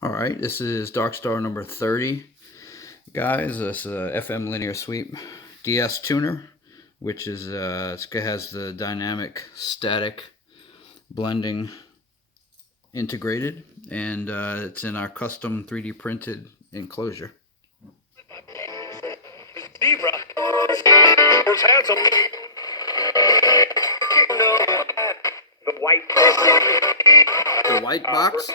All right, this is DarkStar number 30, guys. This is a FM linear sweep DS tuner, which is it has the dynamic static blending integrated, and it's in our custom 3D printed enclosure. Zebra. Handsome. The white box.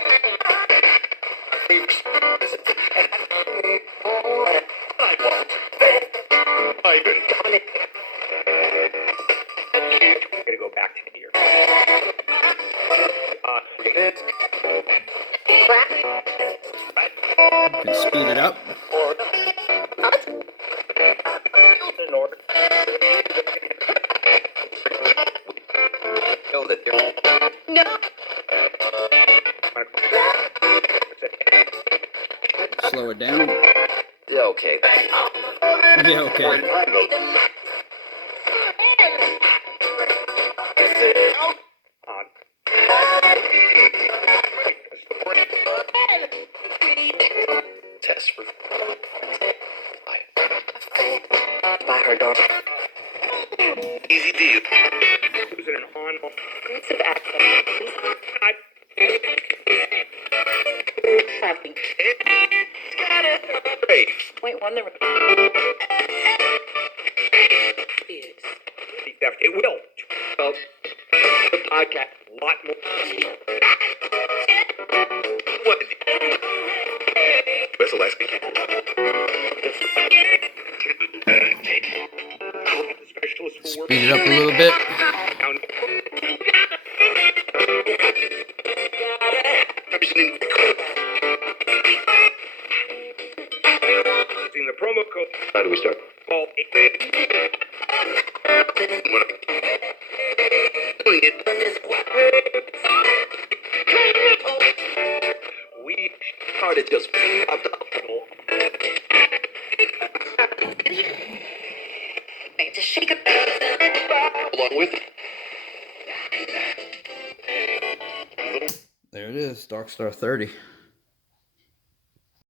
I've been done it. I'm gonna go back to here. You can speed it up. In order. No. Slow it down. Yeah, okay. Yeah, okay. Test for by her dog. Easy deal. Who's in an on? Wait, one the it will. The podcast a lot more. What? Where's the last week? Speed it up a little bit. Using the promo code. How do we start? Call 8. We started just popped up. To shake it Along with. There it is, DarkStar 30.